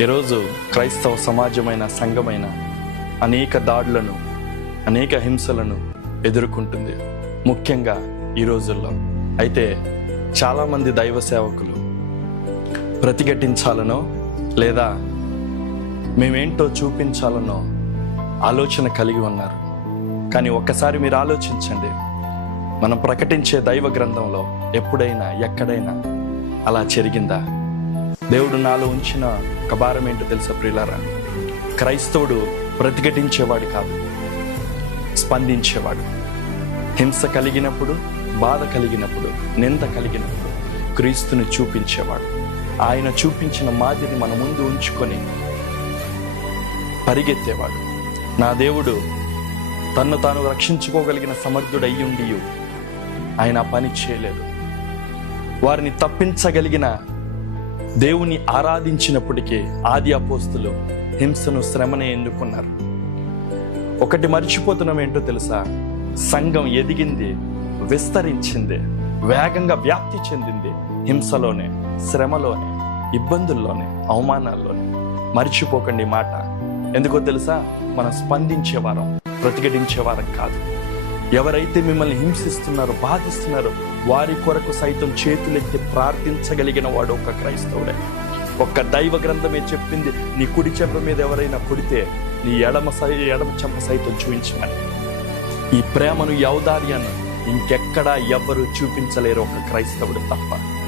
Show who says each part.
Speaker 1: ఈరోజు క్రైస్తవ సమాజమైన సంఘమైన అనేక దాడులను అనేక హింసలను ఎదుర్కొంటుంది. ముఖ్యంగా ఈ రోజుల్లో. అయితే చాలామంది దైవ సేవకులు ప్రతిఘటించాలనో లేదా మేమేంటో చూపించాలనో ఆలోచన కలిగి ఉన్నారు. కానీ ఒక్కసారి మీరు ఆలోచించండి. మనం ప్రకటించే దైవ గ్రంథంలో ఎప్పుడైనా ఎక్కడైనా అలా జరిగిందా? దేవుడు నాలో ఉంచిన ఒక భారం ఏంటో తెలుసా ప్రియులారా? క్రైస్తవుడు ప్రతిఘటించేవాడు కాదు స్పందించేవాడు. హింస కలిగినప్పుడు బాధ కలిగినప్పుడు నింద కలిగినప్పుడు క్రీస్తుని చూపించేవాడు. ఆయన చూపించిన మాదిరిని మన ముందు ఉంచుకొని పరిగెత్తేవాడు. నా దేవుడు తన్ను తాను రక్షించుకోగలిగిన సమర్థుడయ్యుండి ఆయన పని చేయలేదు. వారిని తప్పించగలిగిన దేవుని ఆరాధించినప్పటికీ ఆది అపోస్తులు హింసను శ్రమనే ఎన్నుకున్నారు. ఒకటి మర్చిపోతున్నాం ఏంటో తెలుసా? సంఘం ఎదిగింది విస్తరించింది వేగంగా వ్యాప్తి చెందింది హింసలోనే శ్రమలోనే ఇబ్బందుల్లోనే అవమానాల్లోనే. మర్చిపోకండి మాట. ఎందుకో తెలుసా? మనం స్పందించేవారం ప్రతిఘటించేవారం కాదు. ఎవరైతే మిమ్మల్ని హింసిస్తున్నారో బాధిస్తున్నారో వారి కొరకు సైతం చేతులెత్తి ప్రార్థించగలిగిన వాడు ఒక క్రైస్తవుడే. ఒక్క దైవ గ్రంథమే చెప్పింది నీ కుడి చెంప మీద ఎవరైనా కొడితే నీ ఎడమ సై ఎడమ చెంప సైతం చూపించమని. ఈ ప్రేమను యౌదార్యాన్ని ఔదార్యాన్ని ఇంకెక్కడా ఎవ్వరూ చూపించలేరు ఒక క్రైస్తవుడు తప్ప.